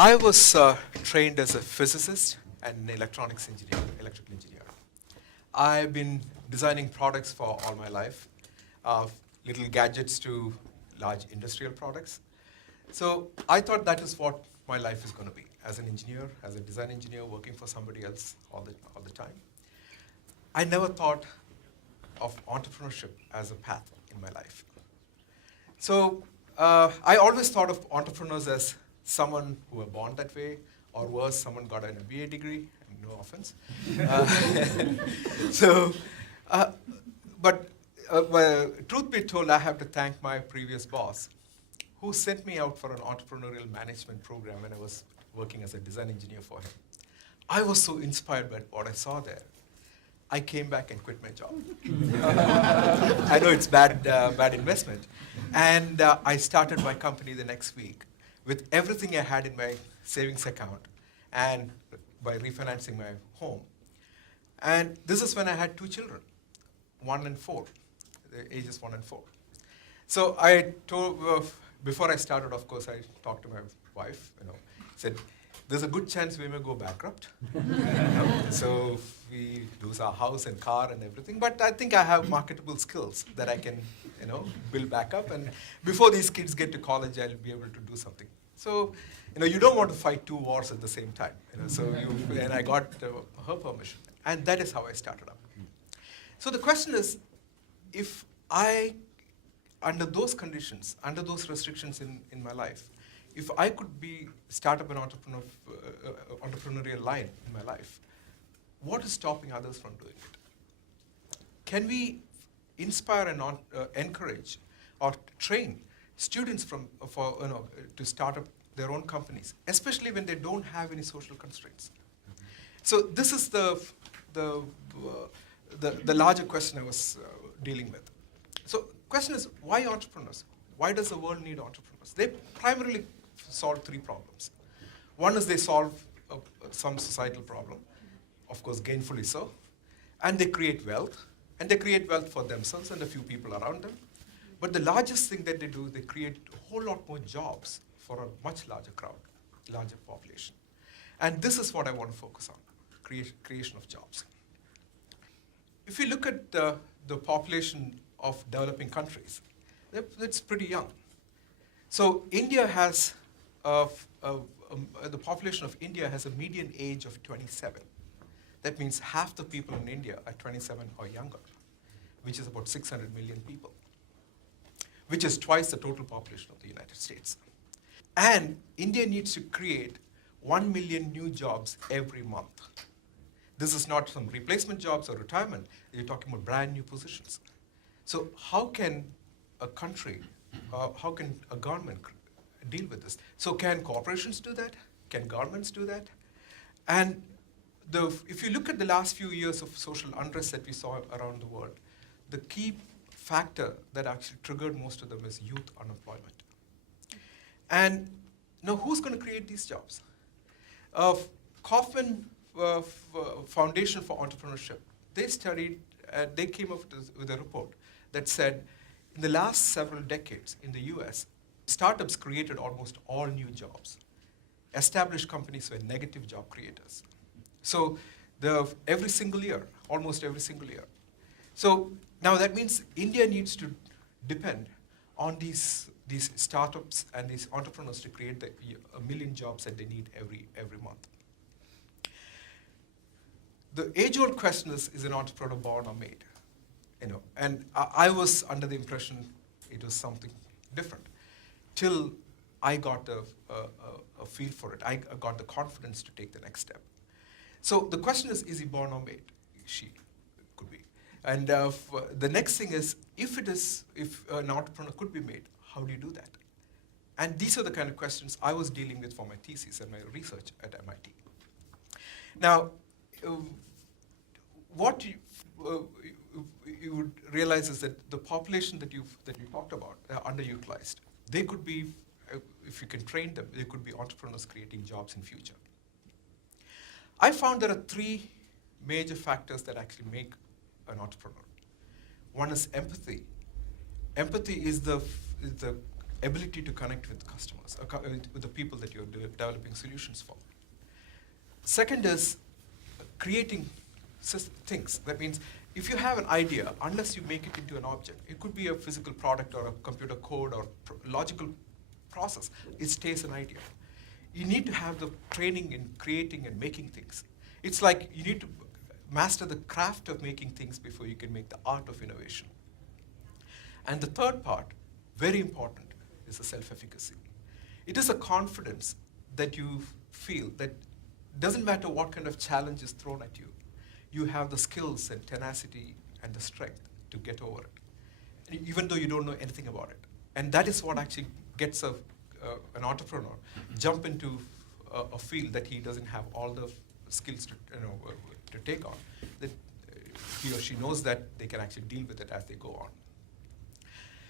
I was trained as a physicist and an electronics engineer, electrical engineer. I've been designing products for all my life, little gadgets to large industrial products. So I thought that is what my life is going to be, as an engineer, as a design engineer, working for somebody else all the time. I never thought of entrepreneurship as a path in my life. So I always thought of entrepreneurs as someone who were born that way, or worse, someone got an MBA degree, no offense. Well, truth be told, I have to thank my previous boss, who sent me out for an entrepreneurial management program when I was working as a design engineer for him. I was so inspired by what I saw there. I came back and quit my job. I know it's bad investment. And I started my company the next week with everything I had in my savings account and by refinancing my home. And this is when I had 2 children, 1 and 4, the ages 1 and 4. So I told, before I started, of course, I talked to my wife, said, there's a good chance we may go bankrupt. So we lose our house and car and everything. But I think I have marketable skills that I can, build back up. And before these kids get to college, I'll be able to do something. So, you don't want to fight 2 wars at the same time. And I got her permission. And that is how I started up. So the question is, if I, under those conditions, under those restrictions in my life, if I could start up an entrepreneurial line in my life, what is stopping others from doing it? Can we inspire and encourage or train students to start up their own companies, especially when they don't have any social constraints? So this is the larger question I was dealing with. So question is, why entrepreneurs? Why does the world need entrepreneurs? They primarily solve 3 problems. One is they solve some societal problem, of course gainfully so, and they create wealth, and they create wealth for themselves and a few people around them. But the largest thing that they do, they create a whole lot more jobs for a much larger crowd, larger population. And this is what I want to focus on, creation of jobs. If you look at the population of developing countries, it's pretty young. So India has, the population of India has a median age of 27. That means half the people in India are 27 or younger, which is about 600 million people, which is twice the total population of the United States. And India needs to create 1 million new jobs every month. This is not some replacement jobs or retirement. You're talking about brand new positions. So how can a country, how can a government deal with this? So can corporations do that? Can governments do that? And if you look at the last few years of social unrest that we saw around the world, the key factor that actually triggered most of them is youth unemployment. And now who's going to create these jobs? Kauffman Foundation for Entrepreneurship, they came up with a report that said in the last several decades in the US, startups created almost all new jobs. Established companies were negative job creators. So every single year, almost every single year. So now that means India needs to depend on these startups and these entrepreneurs to create the 1 million jobs that they need every month. The age-old question is an entrepreneur born or made? And I was under the impression it was something different, till I got a feel for it. I got the confidence to take the next step. So the question is he born or made? She could be. And the next thing is, if an entrepreneur could be made, how do you do that? And these are the kind of questions I was dealing with for my thesis and my research at MIT. Now, what you would realize is that the population that you talked about are underutilized. They could be, if you can train them, they could be entrepreneurs creating jobs in future. I found there are 3 major factors that actually make an entrepreneur. One is empathy. Empathy is the ability to connect with customers, with the people that you're developing solutions for. Second is creating things. That means if you have an idea, unless you make it into an object, it could be a physical product or a computer code or logical process, it stays an idea. You need to have the training in creating and making things. It's like you need to master the craft of making things before you can make the art of innovation. And the third part, very important, is the self-efficacy. It is a confidence that you feel that doesn't matter what kind of challenge is thrown at you, you have the skills and tenacity and the strength to get over it, even though you don't know anything about it. And that is what actually gets an entrepreneur jump into a field that he doesn't have all the skills to take on, that he or she knows that they can actually deal with it as they go on.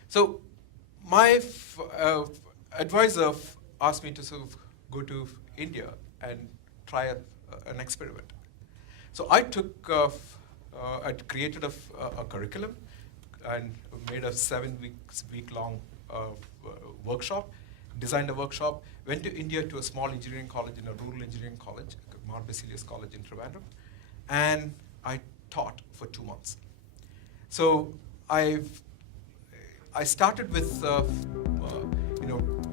So my advisor asked me to sort of go to India and try an experiment. So I I created a curriculum and made a 7-week-long workshop, designed a workshop, went to India to a small engineering college, in a rural engineering college, Mar Basilius College in Trivandrum, and I taught for 2 months. So I started with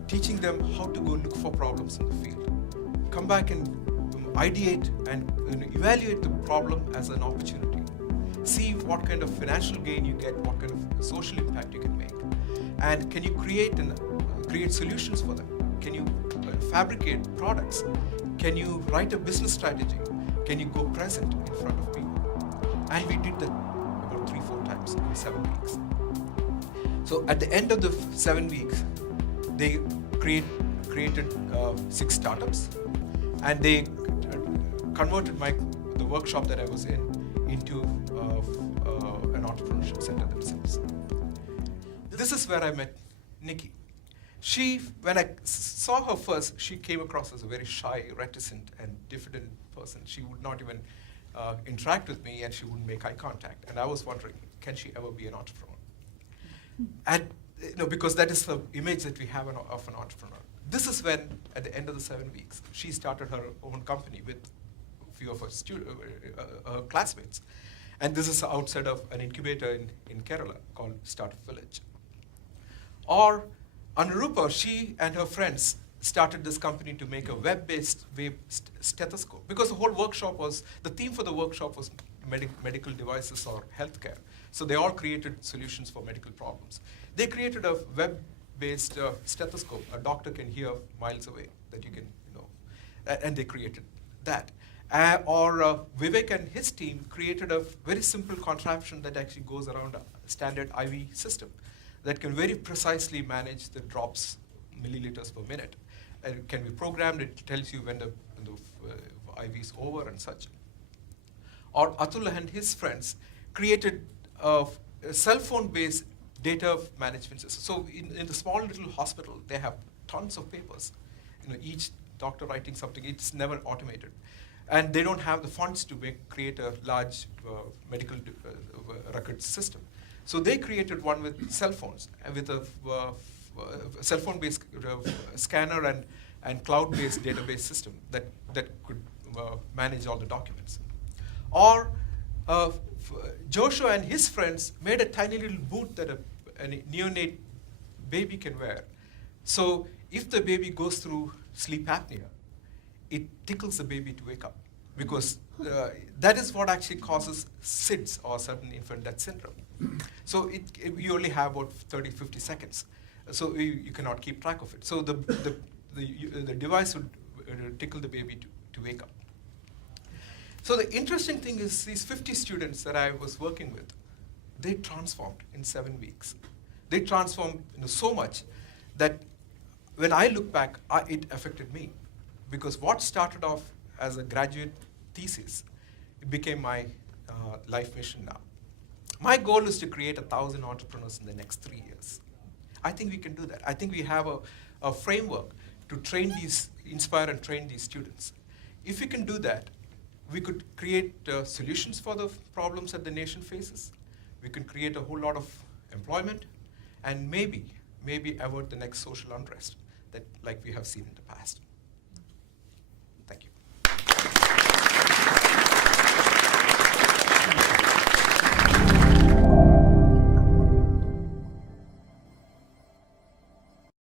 teaching them how to go look for problems in the field, come back and ideate and evaluate the problem as an opportunity, see what kind of financial gain you get, what kind of social impact you can make, and can you create solutions for them? Can you fabricate products? Can you write a business strategy? Can you go present in front of people? And we did that about 3-4 times in 7 weeks. So at the end of the 7 weeks, they created 6 startups, and they converted the workshop that I was in into an entrepreneurship center themselves. This is where I met Nikki. When I saw her first, she came across as a very shy, reticent, and diffident person. She would not even interact with me, and she wouldn't make eye contact. And I was wondering, can she ever be an entrepreneur? And because that is the image that we have of an entrepreneur. This is when, at the end of the 7 weeks, she started her own company with a few of her classmates. And this is outside of an incubator in Kerala called Startup Village. Or Anurupa, she and her friends started this company to make a web-based stethoscope, because the theme for the workshop was medical devices or healthcare. So they all created solutions for medical problems. They created a web-based stethoscope. A doctor can hear miles away, that you can, and they created that. Or Vivek and his team created a very simple contraption that actually goes around a standard IV system that can very precisely manage the drops, milliliters per minute. It can be programmed, it tells you when the IV is over and such. Or Atul and his friends created a cell phone-based data management system. So in the small little hospital, they have tons of papers. Each doctor writing something, it's never automated. And they don't have the funds to create a large medical record system. So they created one with cell phones, with a cell phone-based scanner and cloud-based database system that could manage all the documents. Or Joshua and his friends made a tiny little boot that a neonate baby can wear. So if the baby goes through sleep apnea, it tickles the baby to wake up, because that is what actually causes SIDS, or sudden infant death syndrome. So you only have about 30-50 seconds, so you cannot keep track of it. So the device would tickle the baby to wake up. So the interesting thing is, these 50 students that I was working with, they transformed in 7 weeks. They transformed so much that when I look back, it affected me. Because what started off as a graduate thesis, it became my life mission now. My goal is to create 1,000 entrepreneurs in the next 3 years. I think we can do that. I think we have a framework to inspire and train these students. If we can do that, we could create solutions for the problems that the nation faces. We could create a whole lot of employment, and maybe maybe avert the next social unrest that like we have seen in the past.